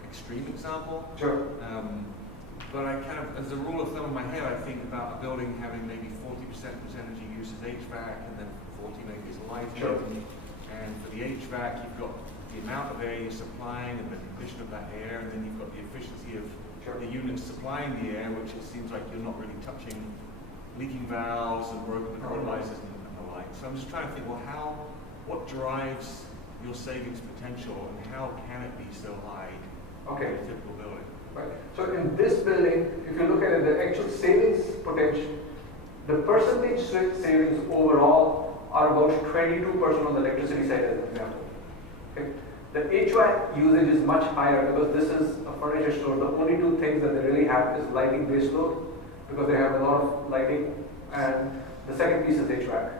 extreme example. Sure. But I kind of, as a rule of thumb in my head, I think about a building having maybe 40% of its energy use as HVAC, and then 40 maybe as lighting. Sure. And for the HVAC, you've got the amount of air you're supplying and the condition of that air, and then you've got the efficiency of the units supplying the air, which it seems like you're not really touching leaking valves and broken equalizers and the like. So I'm just trying to think, well, what drives your savings potential, and how can it be so high in a typical building? Right. So in this building, if you look at it, the actual savings potential, the percentage savings overall are about 22% on the electricity side, as an example. Okay. The HVAC usage is much higher because this is a furniture store. The only two things that they really have is lighting base load, because they have a lot of lighting, and the second piece is HVAC.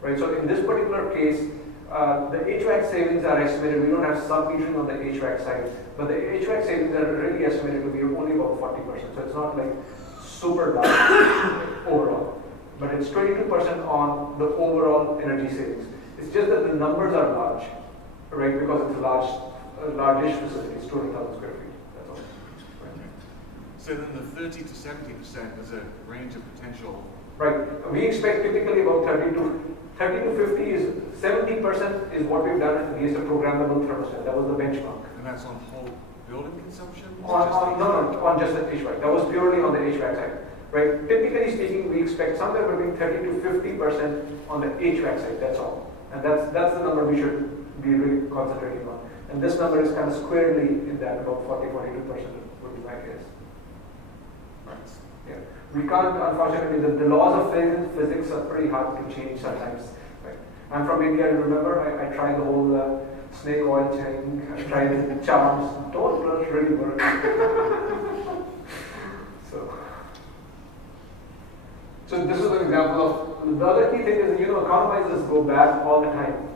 Right. So in this particular case, The HVAC savings are estimated, we don't have sub-metering on the HVAC side, but the HVAC savings are really estimated to be only about 40%, so it's not like super large overall, but it's 22% on the overall energy savings. It's just that the numbers are large, right, because it's a largish facility, it's 200,000 square feet, that's all. Right. So then the 30 to 70% is a range of potential. Right, we expect typically about 30 to 50 is 70% is what we've done against a programmable thermostat. That was the benchmark. And that's on whole building consumption? On just the HVAC. That was purely on the HVAC side. Right. Typically speaking, we expect somewhere between 30 to 50% on the HVAC side. That's all. And that's the number we should be really concentrating on. And this number is kind of squarely in that, about 42% would be my guess. Right. Yeah. We can't, unfortunately, the laws of physics are pretty hard to change sometimes. Right? I'm from India, remember, I tried the whole snake oil thing, I tried the charms, don't really work. So this is an example of, the other key thing is, economizers go back all the time.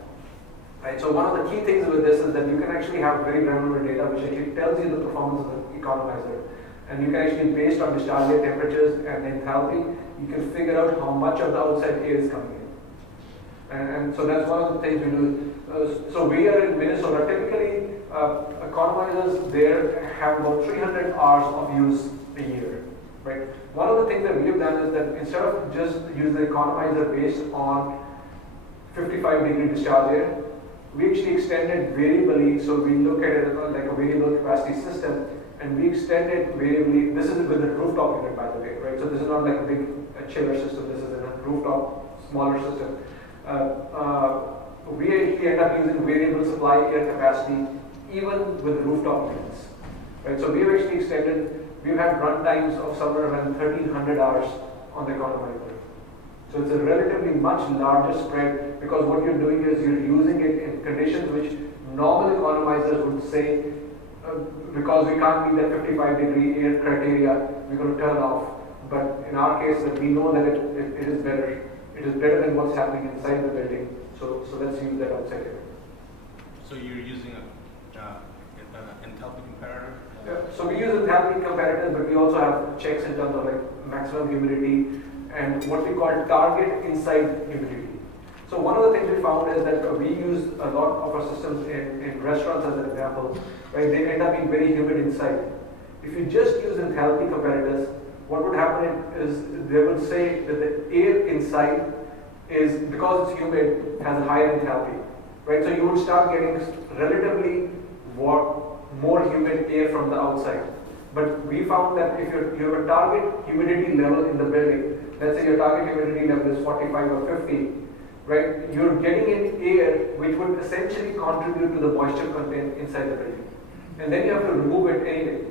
Right? So one of the key things with this is that you can actually have very granular data which actually tells you the performance of the economizer. And you can actually, based on discharge air temperatures and enthalpy, you can figure out how much of the outside air is coming in. And so that's one of the things we do. So we are in Minnesota. Typically, economizers there have about 300 hours of use a year. Right? One of the things that we have done is that instead of just use the economizer based on 55-degree discharge air, we actually extended variably. So we look at it like a variable capacity system. And we extended variably, this is with the rooftop unit, by the way, right? So this is not like a big chiller system, this is in a rooftop, smaller system. We actually end up using variable supply air capacity even with rooftop units, right? So we've actually extended, we've had run times of somewhere around 1,300 hours on the economizer. So it's a relatively much larger spread because what you're doing is you're using it in conditions which normal economizers would say, because we can't meet that 55-degree air criteria, we're going to turn off. But in our case, that we know that it is better. It is better than what's happening inside the building. So let's use that outside air. So you're using an enthalpy comparator? Yeah. So we use enthalpy comparators, but we also have checks in terms of like maximum humidity and what we call target inside humidity. So one of the things we found is that we use a lot of our systems in restaurants as an example, right? They end up being very humid inside. If you just use enthalpy comparators, what would happen is they would say that the air inside is, because it's humid, has a higher enthalpy, right? So you would start getting relatively more humid air from the outside. But we found that if you have a target humidity level in the building, let's say your target humidity level is 45 or 50, right, you're getting in air which would essentially contribute to the moisture content inside the building. And then you have to remove it anyway,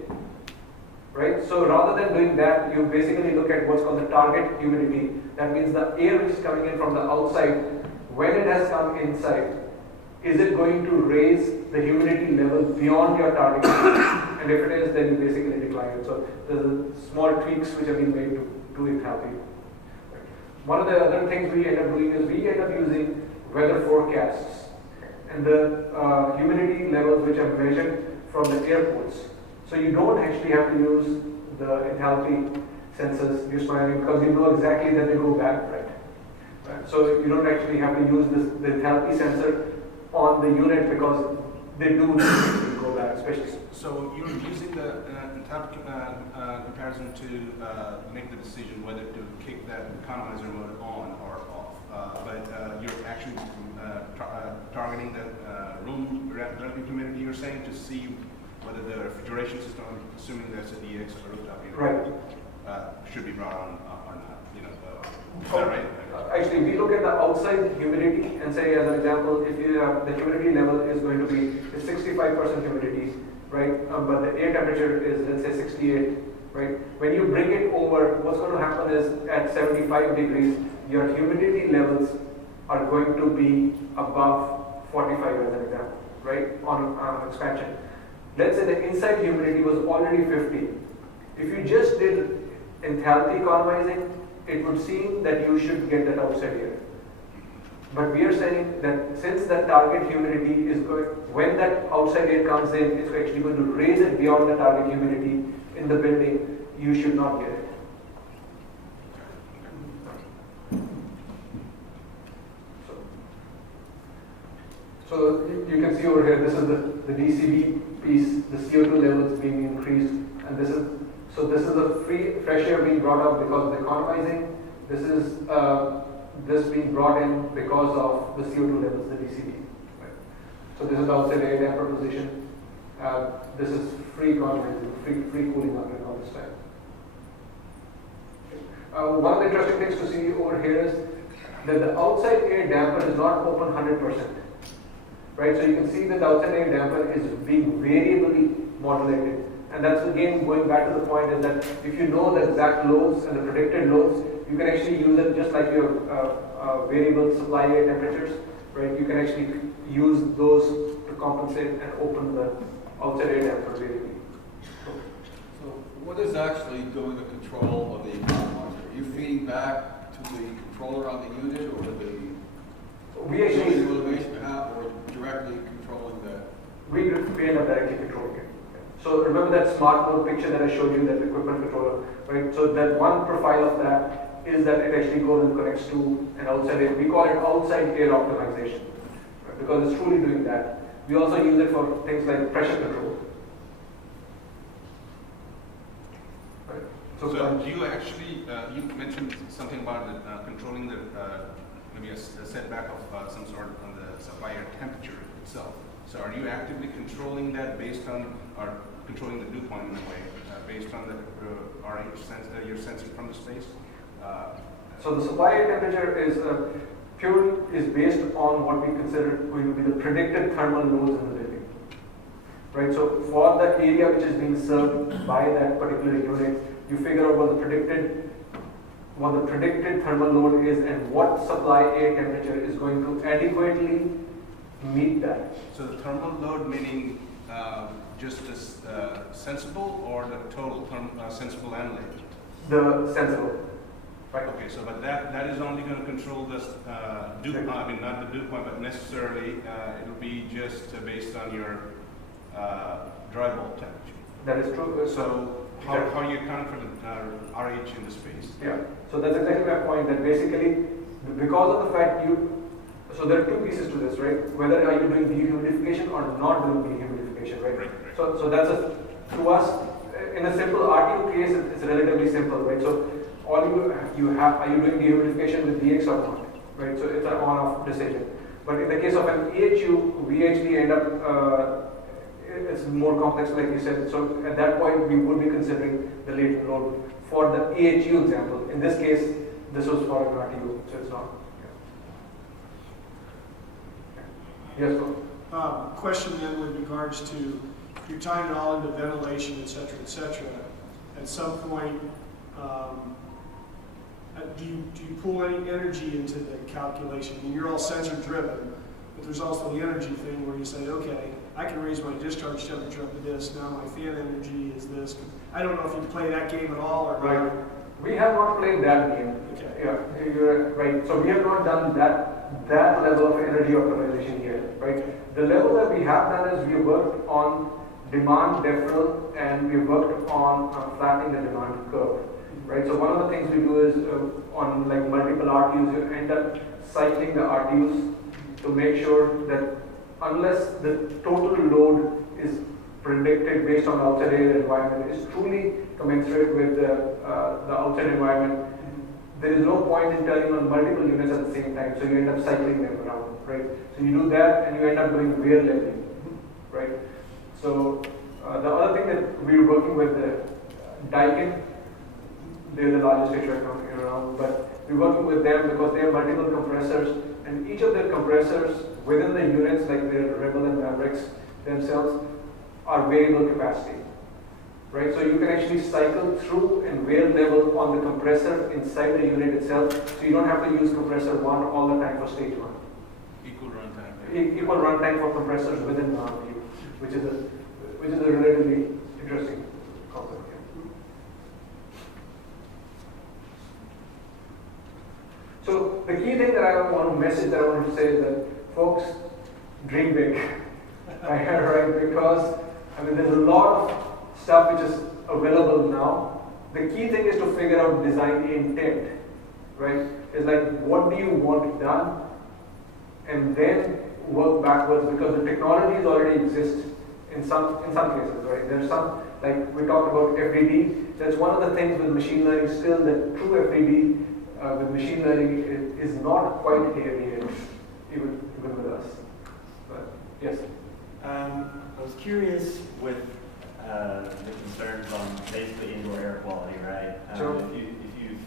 right? So rather than doing that, you basically look at what's called the target humidity. That means the air which is coming in from the outside, when it has come inside, is it going to raise the humidity level beyond your target humidity? And if it is, then you basically decline it. So there's small tweaks which have been made to enthalpy. One of the other things we end up doing is we end up using weather forecasts and the humidity levels which are measured from the airports. So you don't actually have to use the enthalpy sensors you're smiling because you know exactly that they go back, right? So you don't actually have to use the enthalpy sensor on the unit because they do go back, especially. So you're using the enthalpy comparison to make the decision whether to kick that economizer mode on or off. But you're actually targeting the room relative humidity, you're saying, to see whether the refrigeration system, assuming that's at the EX or rooftop unit, right, should be brought on or not. Is that right? Actually, we look at the outside humidity and say, as an example, if you have the humidity level is going to be 65% humidity, right? But the air temperature is, let's say, 68, right? When you bring it over, what's going to happen is at 75 degrees, your humidity levels are going to be above 45 as an example, right? On expansion. Let's say the inside humidity was already 50. If you just did enthalpy economizing, it would seem that you should get that outside air. But we are saying that since that target humidity is going, when that outside air comes in, it's actually going to raise it beyond the target humidity in the building, you should not get it. So you can see over here, this is the DCB piece, the CO2 levels being increased, and this is the fresh air being brought up because of the economizing. This is this being brought in because of the CO2 levels, the DCB. Right. So this is outside air damper position. This is free economizing, free cooling up and all this time. One of the interesting things to see over here is that the outside air damper is not open 100%. Right, so you can see that the outside air damper is being variably modulated, and that's again going back to the point is that if you know the exact loads and the predicted loads, you can actually use it just like your variable supply air temperatures. Right, you can actually use those to compensate and open the outside air damper variably. So, what is actually doing the control of the economizer? Are you feeding back to the controller on the unit, or the we actually motivation app, or directly controlling that? We end up directly controlling it. So remember that smart mode picture that I showed you, that equipment controller, right? So that one profile of that is that it actually goes and connects to an outside air. We call it outside air optimization, right? Because it's truly doing that. We also use it for things like pressure control. Right? So do you actually, you mentioned something about controlling the maybe a setback of some sort on the supply air temperature itself. So are you actively controlling that based on, or controlling the dew point in a way, based on the RH sense that you're sensing from the space? So the supply air temperature is based on what we consider going to be the predicted thermal loads in the building. Right. So for the area which is being served by that particular unit, you figure out what the predicted thermal load is and what supply air temperature is going to adequately meet that. So the thermal load meaning just as sensible, or the total sensible and latent? The sensible. Right. Okay, so but that is only going to control this dew point, I mean not the dew point, but necessarily it'll be just based on your dry bulb temperature. That is true. So how do you account for the RH in the space? Yeah, so that's exactly my point, that basically because of the fact so there are two pieces to this, right? Whether are you doing dehumidification or not doing dehumidification, right? Right. So that's to us, in a simple RTU case, it's relatively simple, right? So all you have, are you doing dehumidification with DX or not, right? So it's an on-off decision. But in the case of an AHU, we actually end up, it's more complex, like you said. So at that point, we would be considering the latent load for the AHU example. In this case, this was for an RTU, so it's not. Yeah. Yes, sir. Question then with regards to, you're tying it all into ventilation, et cetera, et cetera. At some point, do you pull any energy into the calculation? I mean, you're all sensor driven, but there's also the energy thing where you say, okay, I can raise my discharge temperature up to this, now my fan energy is this. I don't know if you play that game at all or right. We have not played that game. Okay. Yeah, you're right. So we have not done that level of energy optimization yet, right? The level that we have done is we worked on demand deferral and we worked on flattening the demand curve, right? So one of the things we do is on like multiple RTUs, you end up cycling the RTUs to make sure that unless the total load is predicted based on the outside air environment is truly commensurate with the outside environment, there is no point in turning on multiple units at the same time, so you end up cycling them around, right? So you do that and you end up doing wear leveling, right? So the other thing that we're working with, Daikin, they're the largest HVAC company around, but we're working with them because they have multiple compressors, and each of their compressors within the units, like their Rebel and Mavericks themselves, are variable capacity, right? So you can actually cycle through and wear level on the compressor inside the unit itself, so you don't have to use compressor 1 all the time for stage 1. Equal runtime. Equal runtime for compressors within the RTU, which is a relatively interesting concept. So the key thing that I want to message that I want to say is that, folks, dream big. Right? Because, I mean, there's a lot of stuff which is available now. The key thing is to figure out design intent, right? It's like, what do you want done? And then work backwards, because the technologies already exist in some cases, right? There's some, like we talked about FDD. That's one of the things with machine learning still, that true FDD with machine learning is not quite here yet, even with us. But yes. I was curious with the concerns on basically indoor air quality, right? Sure. If you've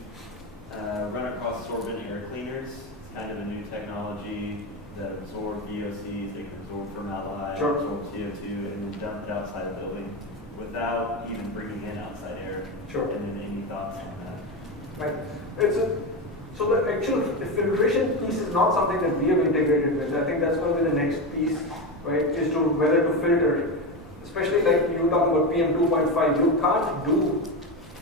run across sorbent air cleaners, it's kind of a new technology that absorb VOCs, they can absorb formaldehyde, sure. absorb CO2, and then dump it outside the building without even bringing in outside air. Sure. And then any thoughts on that? Right. So the actual filtration piece is not something that we have integrated with. I think that's going to be the next piece, right? Is to whether to filter, especially like you talking about PM 2.5. You can't do,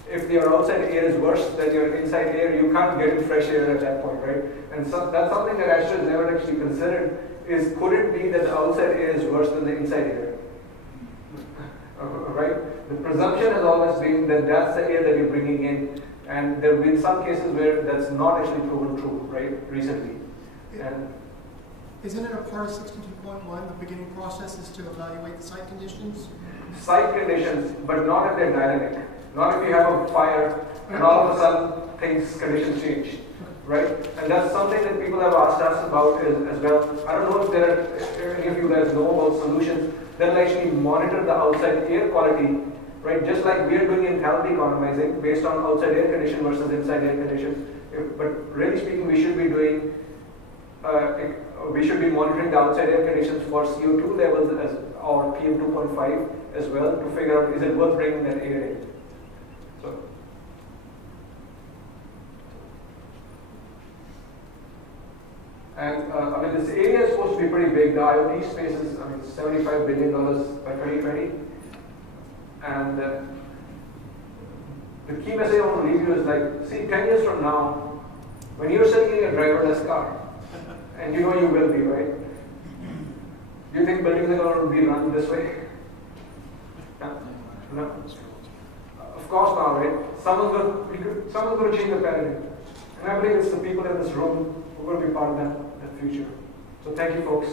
if your outside air is worse than your inside air, you can't get in fresh air at that point, right? And so that's something that ASHRAE has never actually considered, is could it be that the outside air is worse than the inside air? Right? The presumption has always been that that's the air that you're bringing in, and there have been some cases where that's not actually proven true, right, recently. And isn't it a part of 62.1, the beginning process is to evaluate the site conditions? Site conditions, but not if they're dynamic. Not if you have a fire and all of a sudden conditions change, right? And that's something that people have asked us about as well. I don't know if any of you guys know about solutions that will actually monitor the outside air quality, right? Just like we are doing enthalpy economizing based on outside air condition versus inside air condition. But really speaking, we should be doing, we should be monitoring the outside air conditions for CO2 levels or PM 2.5 as well to figure out, is it worth bringing that air in? So. And I mean, this area is supposed to be pretty big. The IoT space is, I mean, $75 billion by 2020. And the key message I want to leave you is like, see, 10 years from now, when you're sitting in a driverless car, and you know you will be, right? Do you think buildings are going to be run this way? No. Of course not, right? Someone's going to change the paradigm. And I believe it's the people in this room who are going to be part of that future. So thank you, folks.